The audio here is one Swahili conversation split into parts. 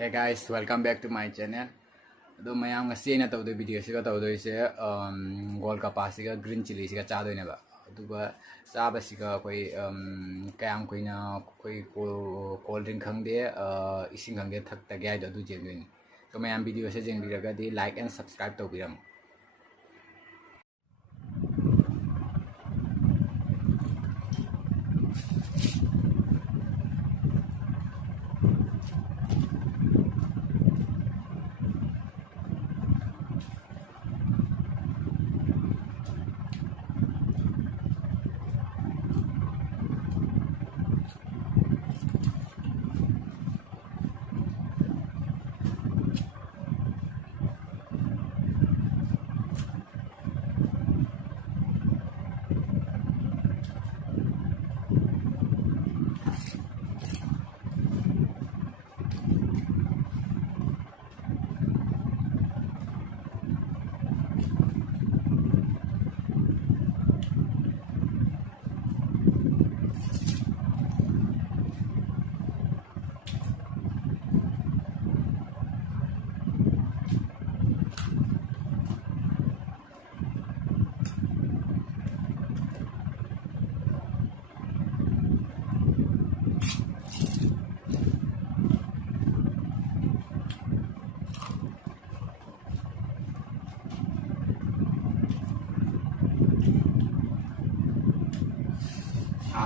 Hey guys, welcome back to my channel. Do mayam ngasi na tawdo video siga tawdo ise gold ka pasiga green chili siga cha do ne ba. Aduga cha ba siga koi kayam koi na koi cold drink khang de ising khang de thak ta gai do du jeng ni. So mayam video se jeng biraga di like and subscribe to biram.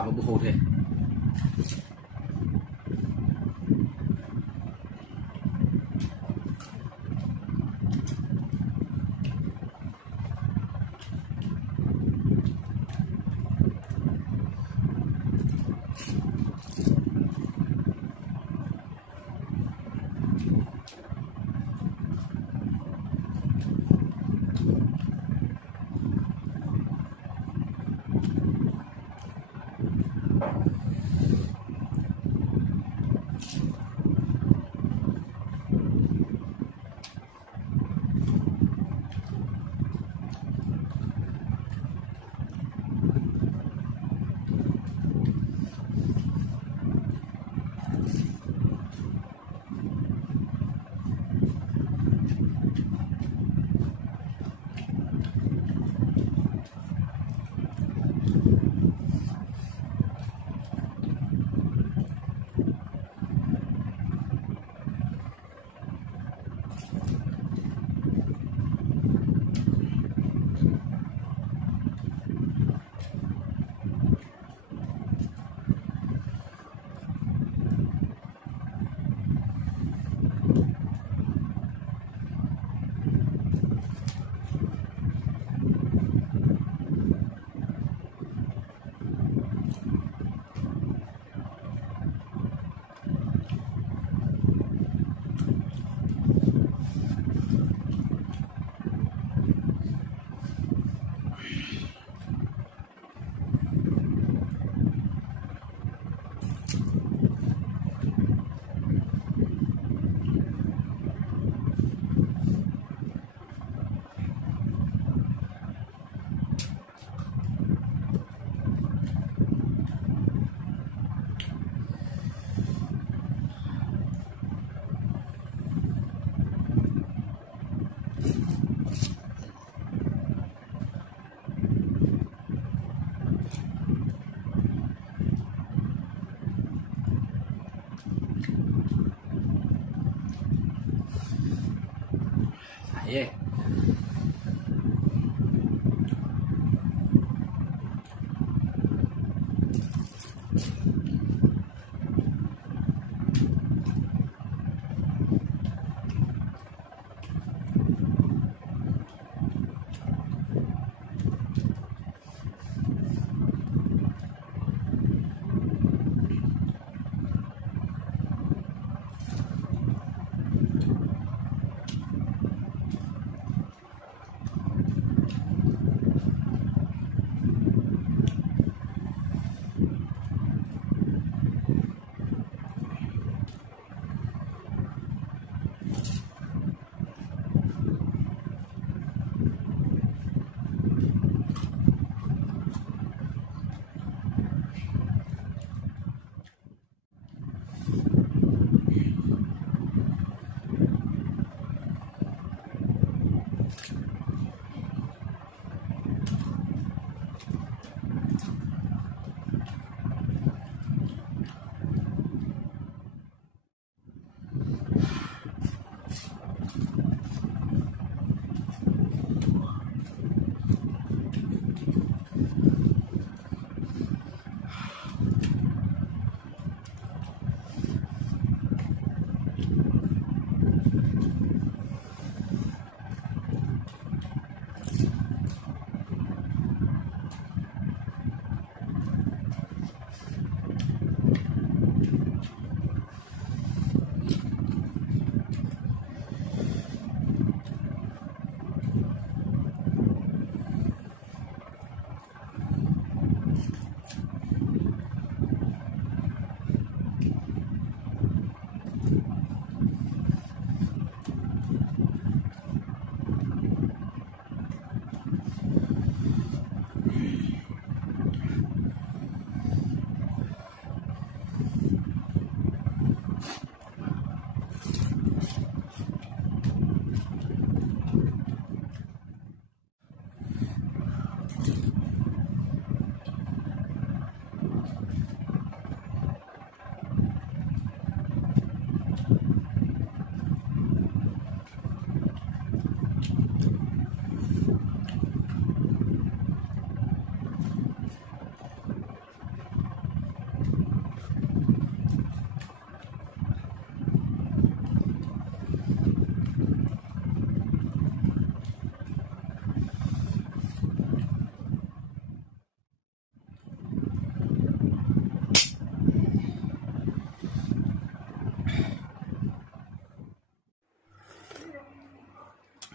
Và bố hồ thế yeah.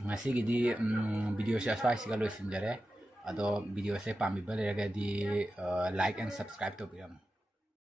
ngasiꯒꯤꯗꯤ ꯚꯤꯗꯤꯑꯣꯁꯦ ꯑꯁ꯭ꯋꯥꯏꯁꯤꯒ ꯂꯣꯏꯁꯤꯟꯖꯔꯦ ꯑꯗꯣ ꯚꯤꯗꯤꯑꯣꯁꯦ ꯄꯥꯝꯕꯤꯕ ꯂꯩꯔꯒꯗꯤ like N subscribe ꯇꯧꯕꯤꯔꯝꯃꯨ